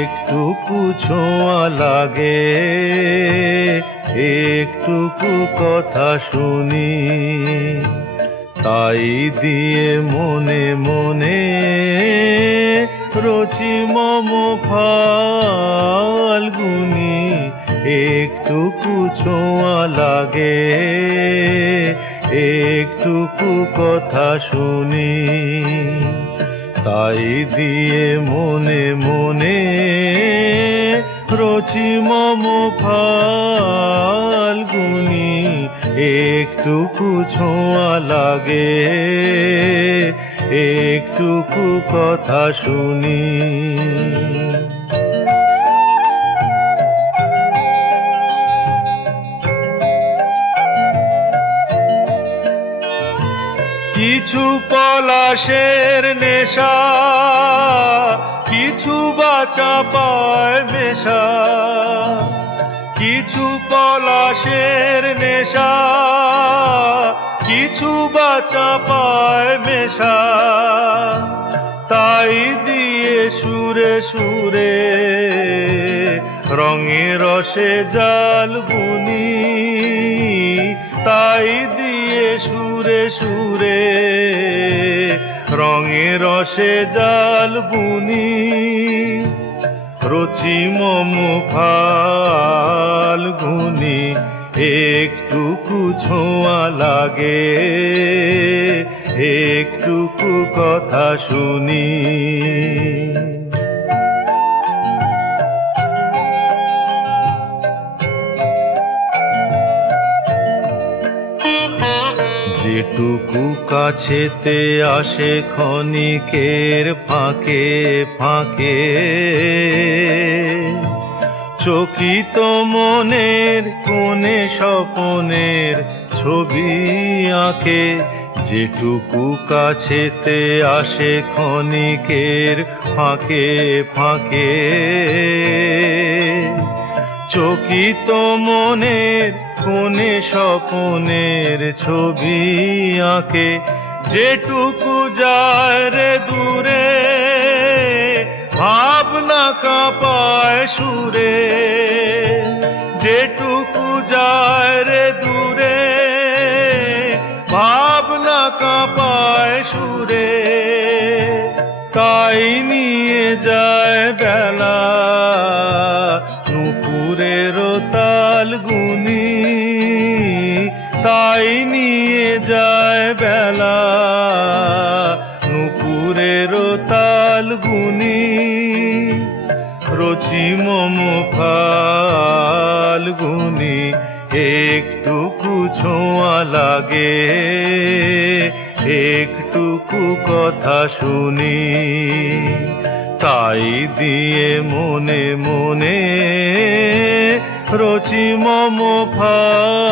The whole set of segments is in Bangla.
একটুকু ছোঁয়া লাগে, একটুকু কথা শুনি, তাই দিয়ে মনে মনে রচি মম ফাল্গুনি। একটুকু ছোঁয়া লাগে, একটুকু কথা শুনি, তাই দিয়ে মনে মনে রচি মম ফাল্গুনি। একটুকু ছোঁয়া লাগে, একটুকু কথা শুনি। কিছু পলাশের নেশা, কিছু বা চাপায় মেশা, কিছু পলাশের নেশা, কিছু বা চাপায় মেশা, তাই দিয়ে সুরে সুরে রঙে রসে জাল বুনি, তাই দিয়ে সুরে সুরে রঙে রসে জাল বুনি। রচি মম ফাল্গুনি, একটুকু ছোঁয়া লাগে, একটুকু কথা শুনি। যেটুকু কাছেতে আসে ক্ষণিকের ফাঁকে ফাঁকে, চকিত মনের কোণে স্বপনের ছবি আঁকে। যেটুকু কাছেতে আসে ক্ষণিকের ফাঁকে ফাঁকে, চকিত মনের কোণে স্বপনের ছবি আঁকে। যেটুকু যায় রে দূরে ভাবনা কাঁপায় সুরে, যেটুকু যায় রে দূরে ভাবনা কাঁপায় সুরে, তাই নিয়ে যায় বেলা নুপুরের তাল গুনি, তাই নিয়ে যায় বেলা নুপুরের তাল গুনি। রচি মম ফাল্গুনি, একটুকু ছোঁয়া লাগে, একটুকু কথা শুনি, তাই দিয়ে মনে মনে রচি মম ফাল্গুনি।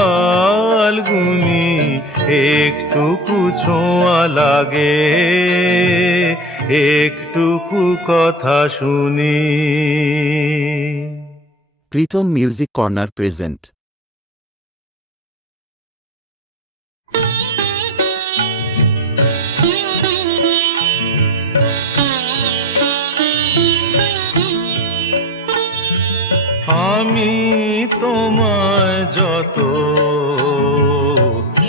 একটুকু ছোঁয়া লাগে, একটুকু কথা শুনি। Pritam music corner present. আমি তোমায় যত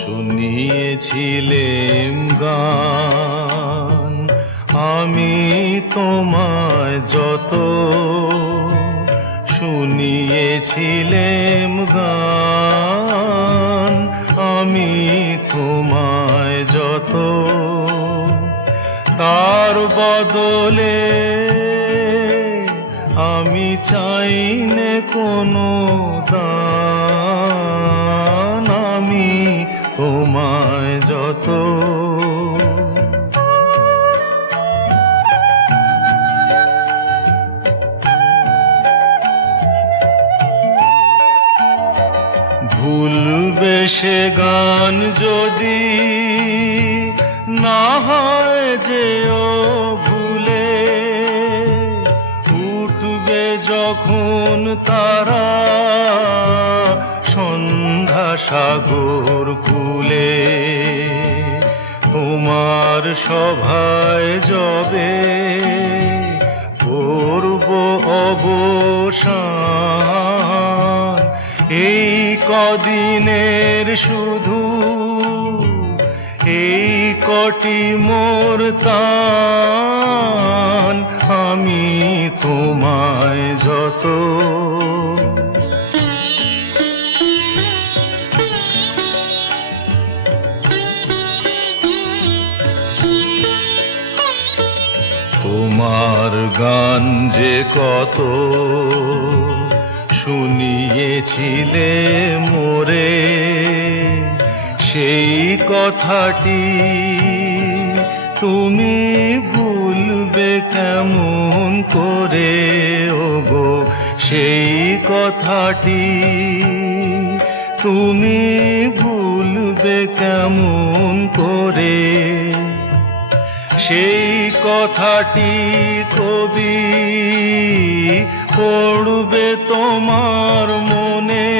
শুনিয়েছিলেম গান, আমি তোমায় যত শুনিয়েছিলেম গান, আমি তোমায় যত তার বদলে আমি চাই নে কোনো দান, আমি তোমায় যত ভুলবে সে গান যদি না হয় যেও ভুলে, উঠবে যখন তারা সন্ধ্যা সাগর কূলে তোমার সভায় যবে করব অবসান, এই কদিনের শুধু এই কটি মোর তান, আমি তোমায় যত তোমার গান যে কত শুনিয়েছিলে মোরে, সেই কথাটি তুমি ভুলবে কেমন করে ওগো, সেই কথাটি তুমি ভুলবে কেমন করে। সেই কথাটি কবি পড়বে তোমার মনে,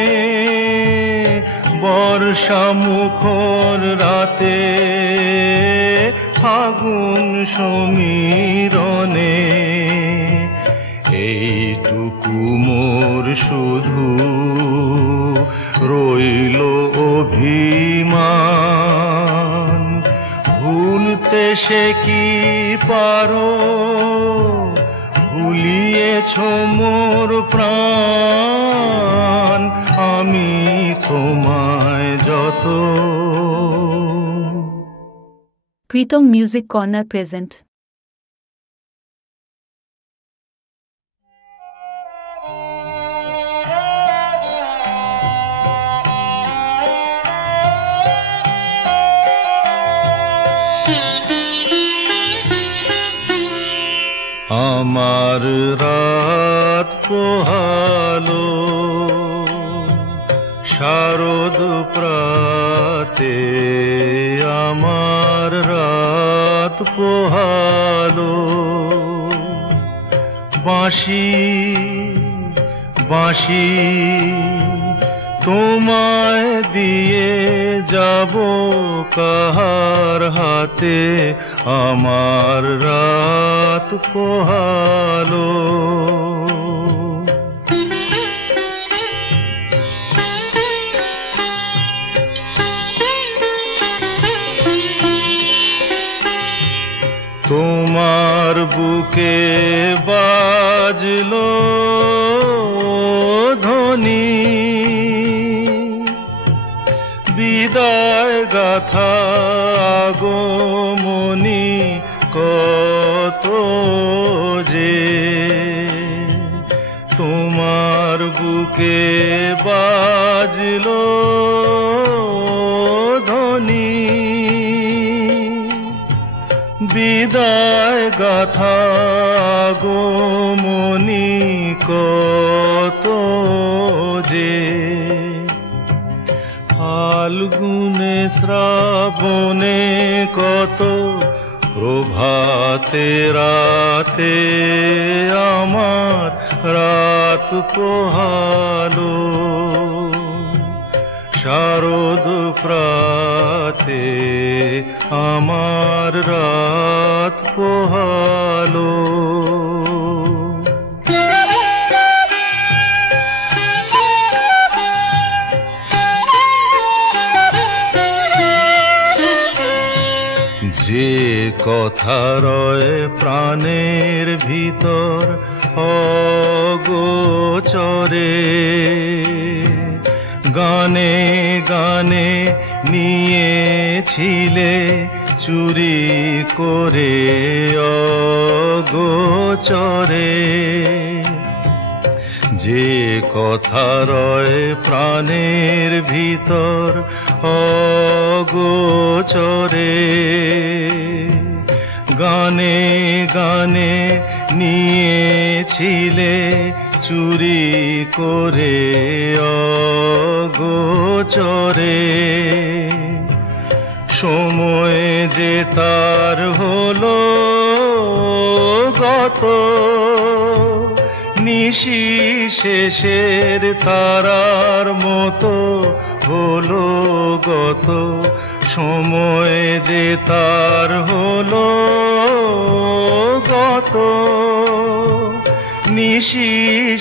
বর্ষা মুখর রাতে ফাগুন সমীরণে। এইটুকু মোর শুধু রইল অভিমান, ভুলতে সে কি পারো, ভুলিয়েছ মোর প্রাণ, আমি তোমায় যত। Pritam music corner present. আমার রাত পোহালো শারদ প্রাতে, আমার রাত পোহালো। বাঁশি বাঁশি তোমায় দিয়ে যাব কাহার হাতে, আমার রাত পোহালো। তোমার বুকে বাজলো ধ্বনি, বিদায় গাথা আগমনী কত যে। তোমার বুকে বাজলো ধ্বনি, বিদায় গাথা আগমনী কত যে। ফাল্গুনে শ্রাবণে কত প্রভাতে রাতে, আমার রাত পোহালো। শারদ প্রাতে আমার রাত পোহালো। যে কথা রয় প্রাণের ভিতর অগোচরে, গানে গানে নিয়েছিলে চুরি করে অগোচরে। যে কথা রয় প্রাণের ভিতর অগোচরে, গানে গানে নিয়েছিলে চুরি করে অগোচরে। সময় যে তার হলো গত, নিশি শেষের তারার মতো হলো গত, সময় যে তার হলো গত। নিশি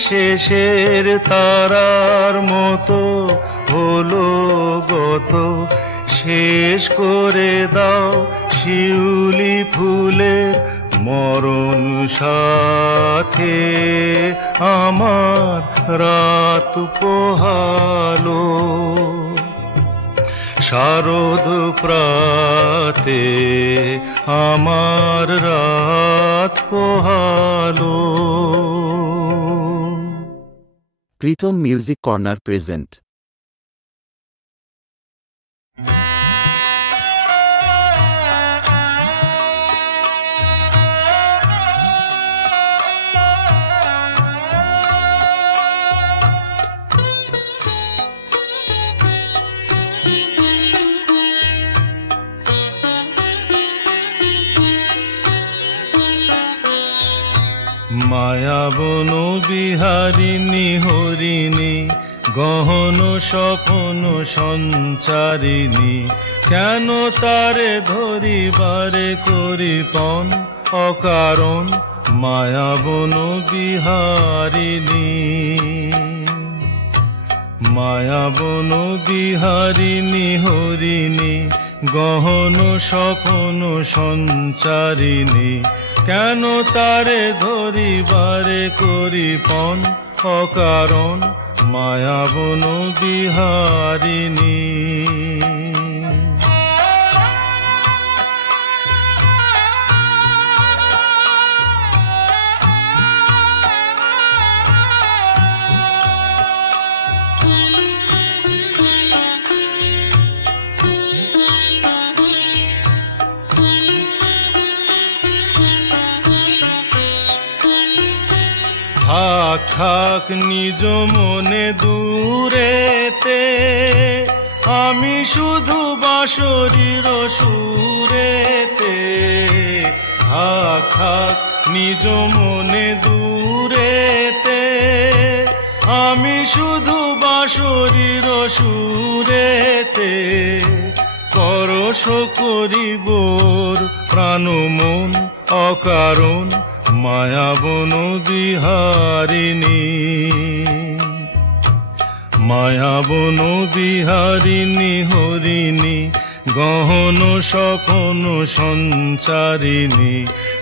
শেষের তারার মতো হলো গত, শেষ করে দাও শিউলি ফুলের মরণ সাথে আমার রাত পোহালো। শারদ প্রাতে আমার রাত পোহালো। Pritam music corner present. মায়াবন বিহারিণী হরিণী গহন স্বপন সঞ্চারিণী, কেন তারে ধরিবারে করিপন অকারণ মায়াবন বিহারিণী। মায়াবন বিহারিণী হরিণী গহন স্বপন সঞ্চারিণী, কেন তারে ধরিবারে করিপন অকারণ মায়াবন বিহারিণী। থাক থাক নিজ মনে দূরেতে, আমি শুধু বাঁশরীর সুরেতে। থাক থাক নিজ মনে দূরেতে, আমি শুধু বাঁশরীর সুরেতে। পরশ করিবোর প্রাণ মন অকারণ মায়াবন বিহারিণী। মায়াবন বিহারিণী হরিণী গহন স্বপন সঞ্চারিণী,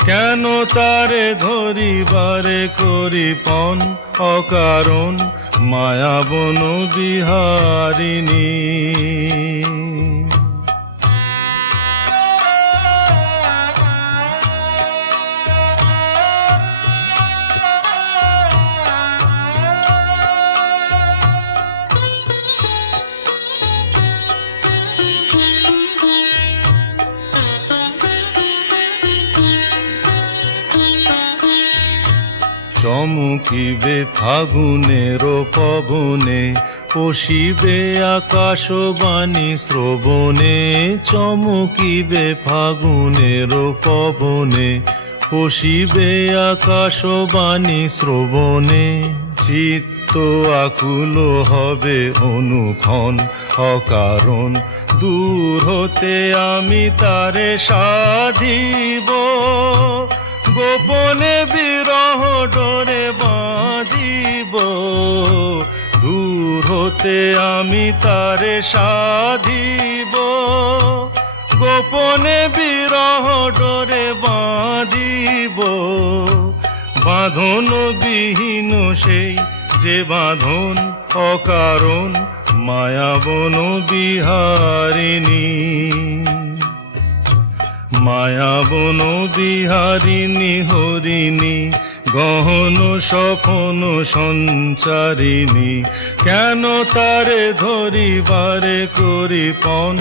কেন তারে ধরিবারে করিপন অকারণ মায়াবন বিহারিণী। চমকিবে ফাগুনের পবনে, পশিবে আকাশবাণী শ্রবণে। চমকিবে ফাগুনের পবনে, পশিবে আকাশবাণী শ্রবণে। চিত্ত আকুল হবে অনুক্ষণ অকারণ, দূর হতে আমি তারে সাধিব। গোপনে বিরহ ডোরে বাঁধিব, দূর হতে আমি তারে সাধিব। গোপনে বিরহ ডোরে বাঁধিব। বাঁধন বিহীন সেই যে বাঁধন অকারণ মায়াবন বিহারিণী। মায়াবন বিহারিণী হরিণী গহন স্বপন সঞ্চারিণী, কেন তারে ধরিবারে করিপন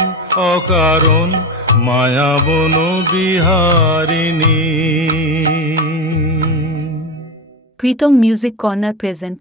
অকারণ মায়াবন বিহারিণী। Pritam Music Corner present.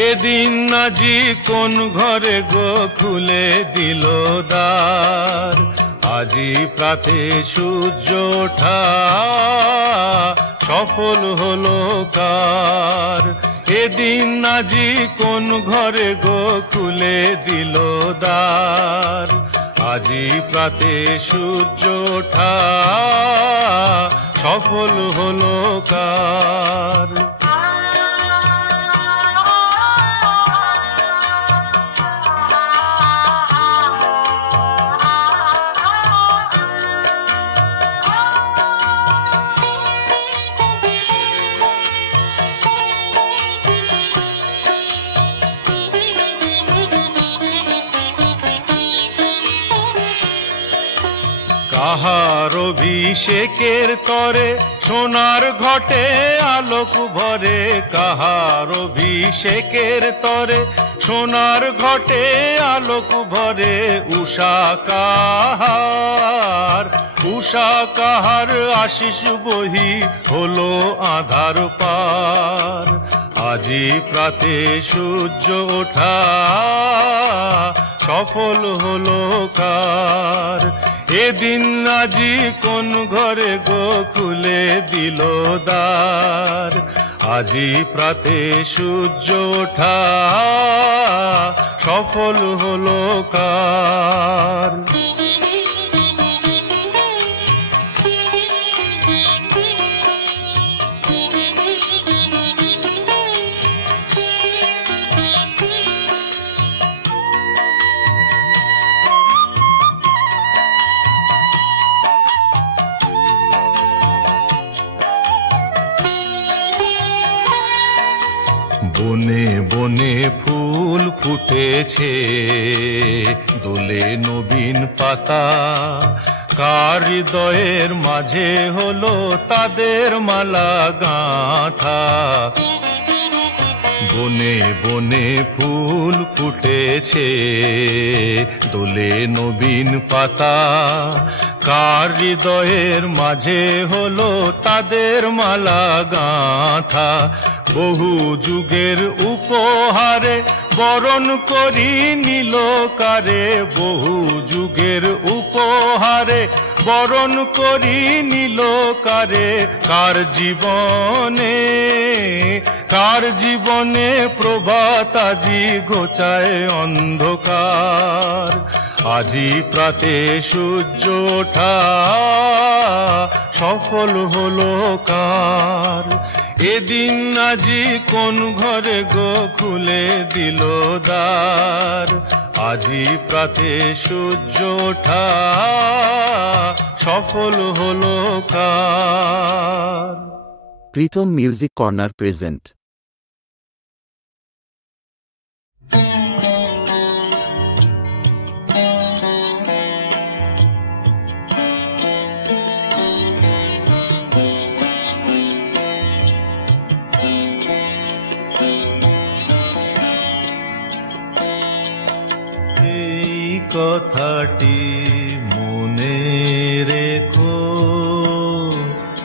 এদিন আজি কোন ঘরে গো খুলে দিল দ্বার, আজি প্রাতে সূর্য ওঠা সফল হলো কার। এদিন আজি কোন ঘরে গো খুলে দিল দ্বার, আজি প্রাতে সূর্য ওঠা সফল হলো কার। কাহার অভিষেকের তরে সোনার ঘটে আলোক ভরে, কাহার অভিষেকের তরে সোনার ঘটে আলোক ভরে। উষা কাহার আশিস বহি হলো আধার পার, আজি প্রাতে সূর্য ওঠা সফল হলো কার। এদিন আজি কোন ঘরে গো খুলে দিল দ্বার, আজি প্রাতে সূর্য ওঠা সফল হলো কার। বনে বনে ফুল ফুটেছে, দোলে নবীন পাতা, কার হৃদয়ের মাঝে হলো তাদের মালা গাঁথা। বনে বনে ফুল ফুটেছে, দোলে নবীন পাতা, কার হৃদয়ের মাঝে হলো তাদের মালা গাঁথা। বহু যুগের উপহারে বরণ করি নিল কারে, বহু যুগের উপহারে বরণ করি নিল কারে। কার জীবনে প্রভাত আজি ঘোচায় অন্ধকার, আজি প্রাতে সূর্য ওঠা সফল হলো কার। এদিন আজি কোন ঘরে গো খুলে দিল দ্বার, আজি প্রাতে সূর্য ওঠা সফল হলো কার। Pritam music corner present. এই কথাটি মনে রেখো,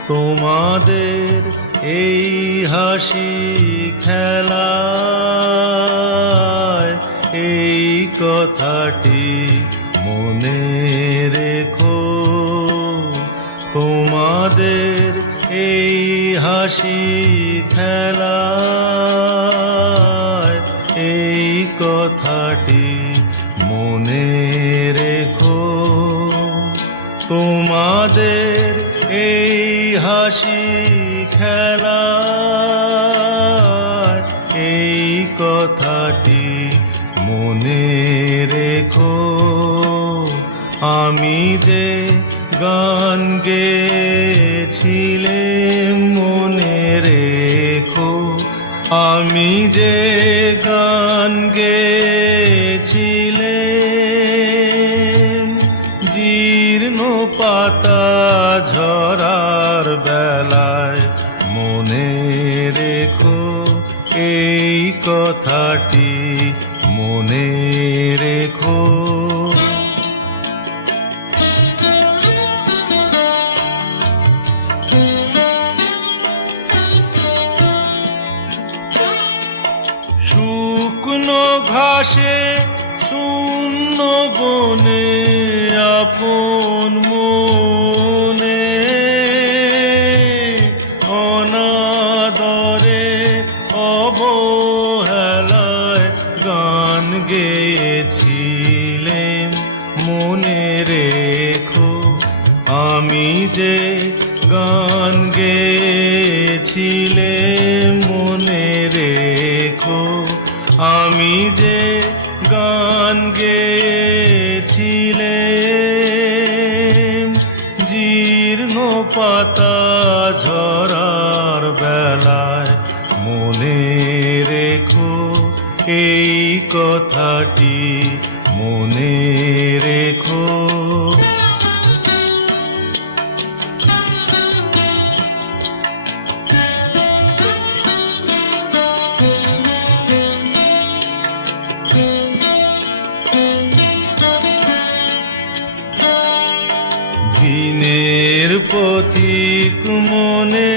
তোমাদের এই হাসি খেলায়, এই কথাটি মনে রেখো, তোমাদের এই হাসি খেলায়, এই কথাটি মনে রেখো, তোমাদের এই হাসি খেলায়, এই কথাটি মনে রেখো। আমি যে গান গেয়েছিলাম মনে রেখো, আমি যে গান গেয়েছিলাম, জীর্ণ পাতা ঝরার বেলায় মনে রেখো, এই কথাটি মনে রেখো। সুর গান গেয়েছিলে মনে রেখো, আমি যে গান গেয়েছিলে জীর্ণ পাতা ঝরার বেলায়, মনে রেখো এই কথাটি, মনে রেখো। দিনের পথিক মনে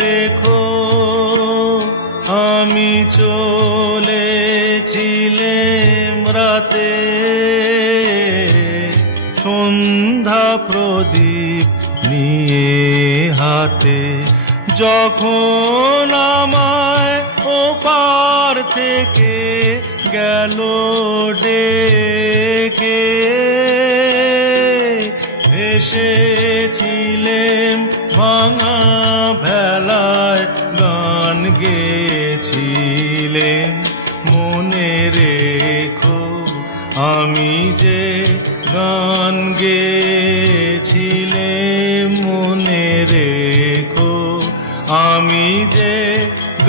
রেখো, আমি চলেছিলাম রাতে, সন্ধ্যা প্রদীপ নিয়ে হাতে, যখন আমায় ওপার থেকে গেল ডেকে, এসেছিলেম ভাঙা ভেলায়, গান গেয়েছিলেম মনে রেখো, আমি যে গান গেয়েছিলেম মনে রেখো, আমি যে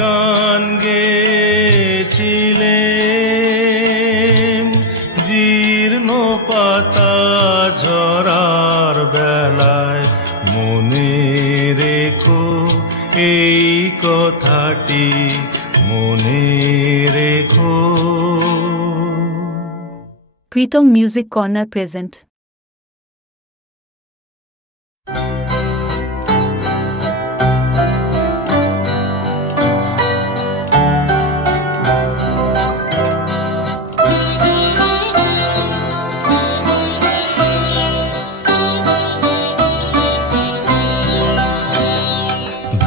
গান গেয়েছিলেম জীর্ণ পাতা ঝরার বেলায়, মনে রেখো এই কথাটি, মনে রেখো। Pritam music corner present.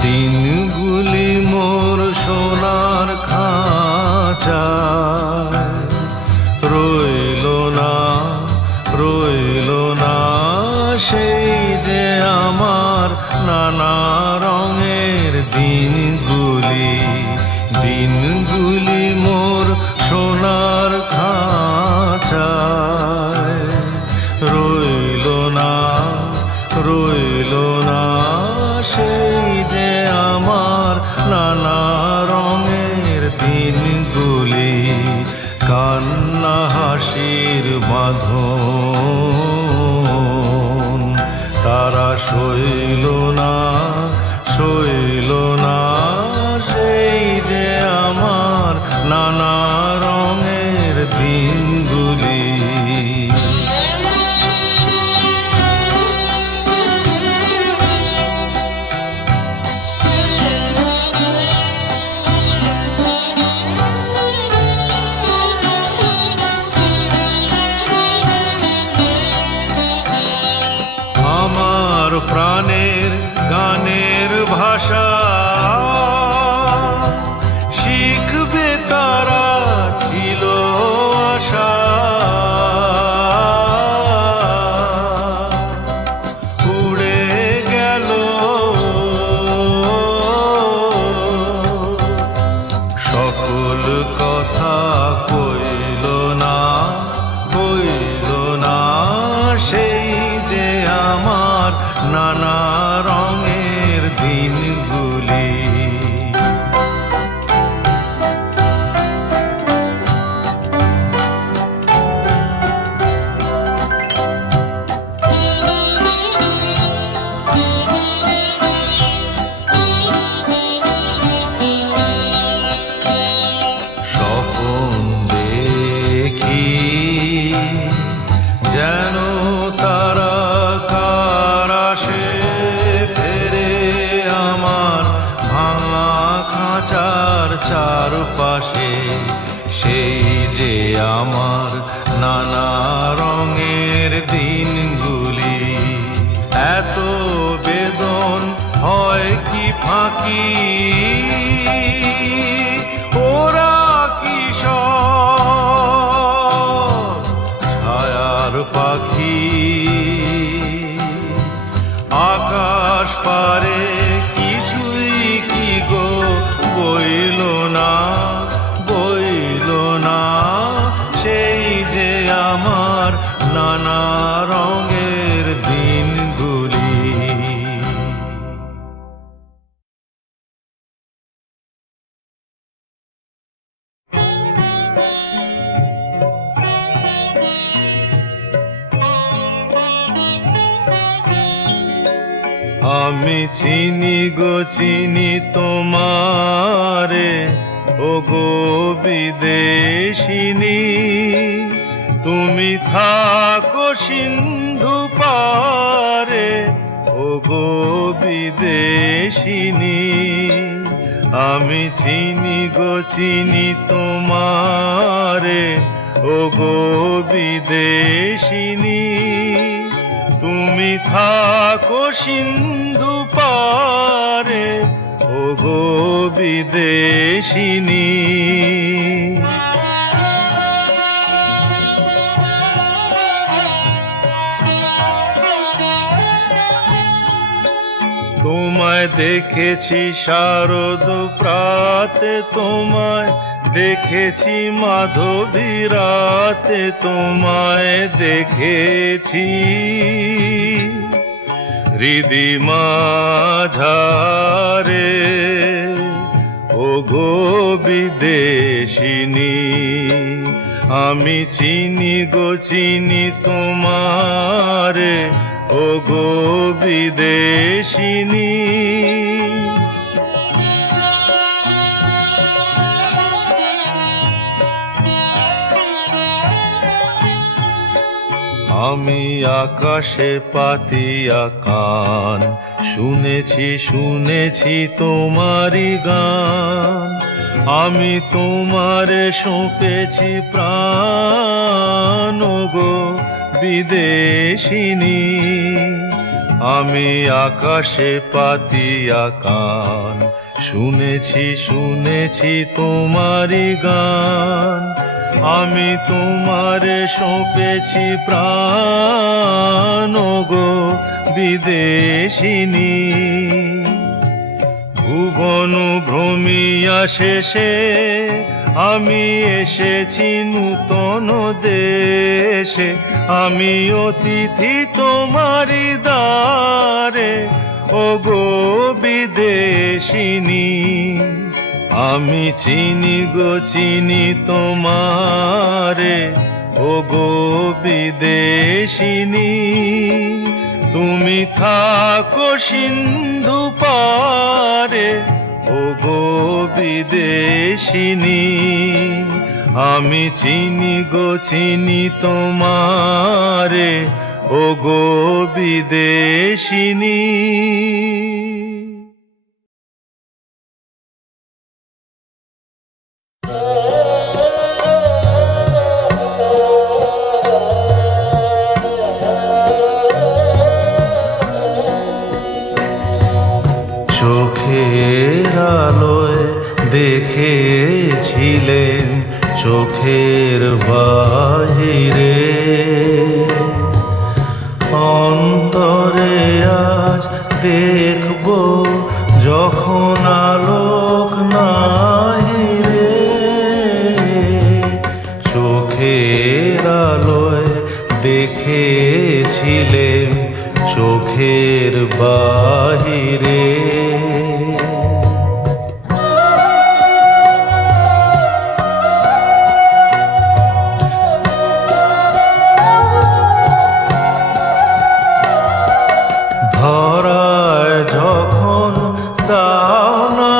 দিনগুলি মোর সোনার খাঁচায় রইল না, রইল না সেই যে আমার নানা রঙের দিনগুলি, দিনগুলি মোর সোনার খাঁচায় রইল না, রইল না সেই যে আমার নানা রঙের দিনগুলি, কান্না হাসির বাঁধন তারা সইল না, সইল না সেই যে আমার নানা রঙের দিনগুলি। আমার প্রাণের গানের ভাষা শিখবে তারা ছিল আশা, উড়ে গেল সকল কথা, কইল না, কইল না সেই যে আমার নানা রঙের দিনগুলি। স্বপন দেখি যেন তারা কারাশে ফেরে আমার ভাঙা খাঁচার চারপাশে, সেই যে আমার নানা রঙের দিনগুলি। এত বেদন হয় কি ফাঁকি, ওরা কি সব ছায়ার পাখি, আকাশ পারে কিছুই কি গো বইল না, বইল না, সেই যে আমার নানা রঙের দিনগুলি। আমি চিনি গো চিনি তোমারে, ও গো বিদেশিনী, তুমি থাকো সিন্ধু পারে, ও গো বিদেশিনী। আমি চিনি গো চিনি তোমারে, ও গো বিদেশিনী, তুমি থাকো সিন্ধু পারে, ও গো বিদেশিনী। তোমায় দেখেছি শারদ প্রাতে, তোমায় দেখেছি মাধবী রাতে, তোমায় দেখেছি হৃদি মাঝারে, ও গো বিদেশিনী। আমি চিনি গো চিনি তোমারে, ও গো বিদেশিনী। আমি আকাশে পাতিয়া কান, শুনেছি শুনেছি তোমারি গান, আমি তোমারে সঁপেছি প্রাণ, ও গো বিদেশিনী। আমি আকাশে পাতিয়া কান, শুনেছি শুনেছি তোমারি গান, আমি তোমারে সঁপেছি প্রাণ, ও গো বিদেশিনী। ভুবন ভ্রমিয়া শেষে আমি এসেছি নূতন দেশে, আমি অতিথি তোমারি দ্বারে, ও গো বিদেশিনী। আমি চিনি গো চিনি তোমারে, ও গো বিদেশিনী, তুমি থাকো সিন্ধু পারে, ও গো বিদেশিনী। আমি চিনি গো চিনি তোমারে, ও গো বিদেশিনী। চোখের আলোয় দেখেছিলেন চোখের বাহিরে, অন্তরে আজ দেখব যখন আলোক নাহি রে। চোখের আলোয় দেখেছিলেন চোখের বাহিরে, ধরায় যখন দাও না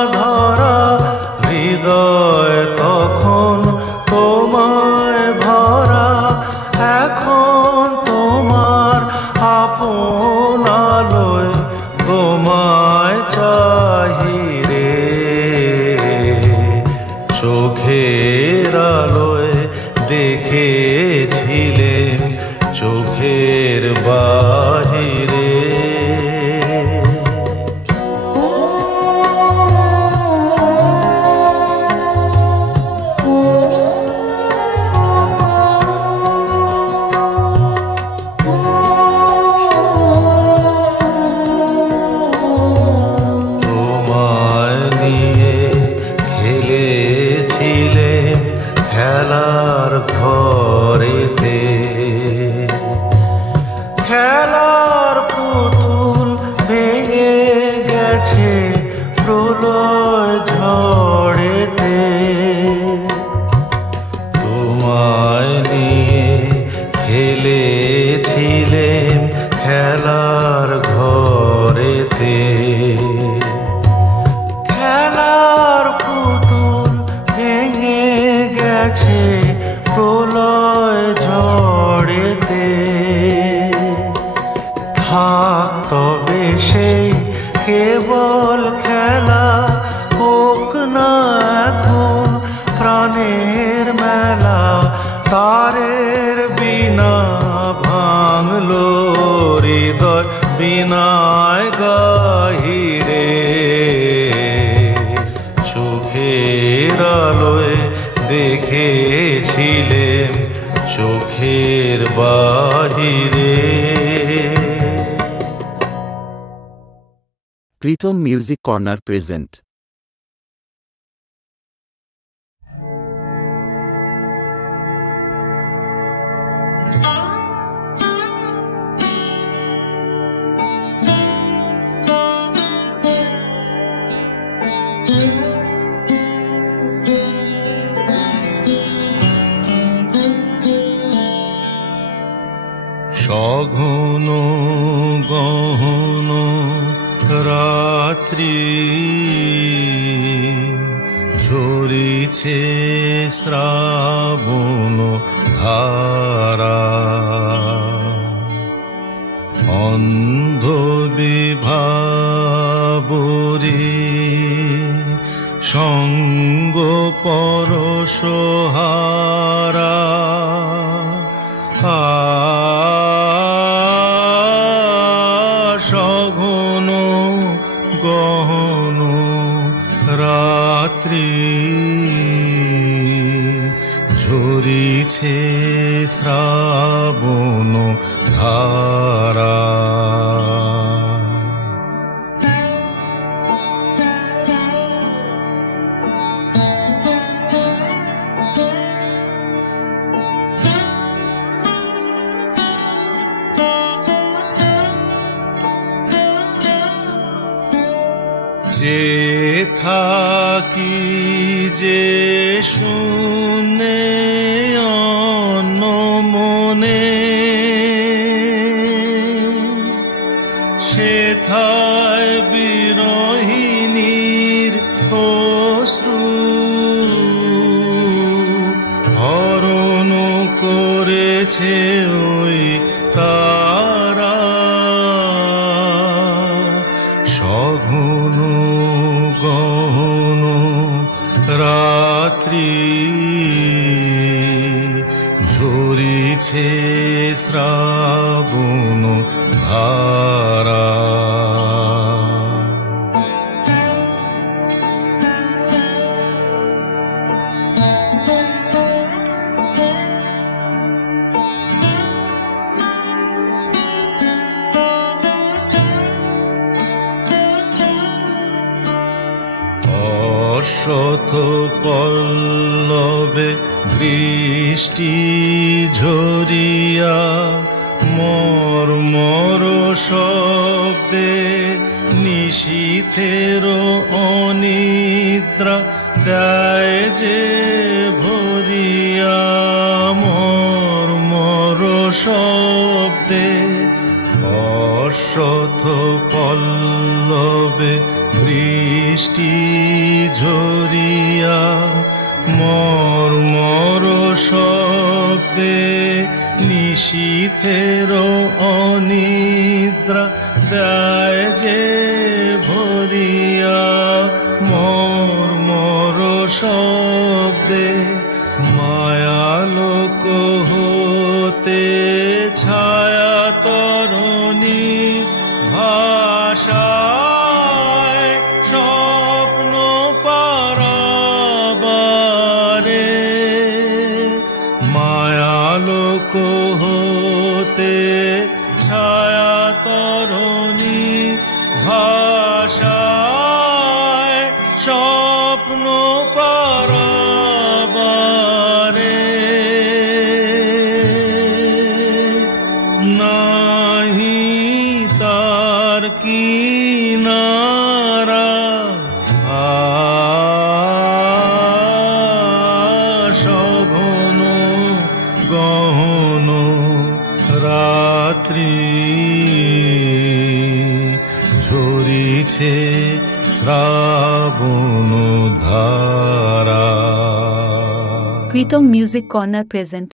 গেছে প্রলয় ঝড়েতে, তোমায় নিয়ে খেলেছিলেম খেলার ঘরেতে। খেলার পুতুল ভেঙে গেছে প্রলয় ঝড়েতে, থাক তবে সেই কেবল খেলা, হোক না এখন প্রাণের মেলা। তারের বিনা ভাঙলো হৃদয়, বিনায় গাহিরে। চোখের আলোয় দেখেছিলেম চোখের বাহিরে। Pritam music corner present. সঘন গহন রাত্রি ঝরিছে শ্রাবণ ধারা, অন্ধ বিভাবরী সঙ্গ পরশহারা। সঘন গহন রাত্রি ঝরিছে শ্রাবণ ধারা। যে থাকি যে শুনে অনমনে, সেথায় বিরহিণীর অশ্রু হরণ করেছে ওই তারা। সঘন গহন রাত্রি ঝরিছে শ্রাবণ ধারা। অশত পল্লবে বৃষ্টি ঝরিয়া মর্মর শব্দে নিশীথের অনিদ্রা দেয় যে ভরিয়া। মর্মর শব্দে অশত পল্লবে বৃষ্টি ঝরিয়া মর্মর শব্দে নিশীথের অনিদ্রা দেয় যে ভরিয়া। মর্মর শব্দে মায়ালোক হতে ছায়া তরণী ভাষায় স্বপ্ন পারাবারে। মায়ালোক হতে ছায়া তরণী ভাষায় স্বপ্ন পারাবারে। নাহি তার কিনারা ঝরিছে শ্রাবণ ধারা। Pritam Music Corner present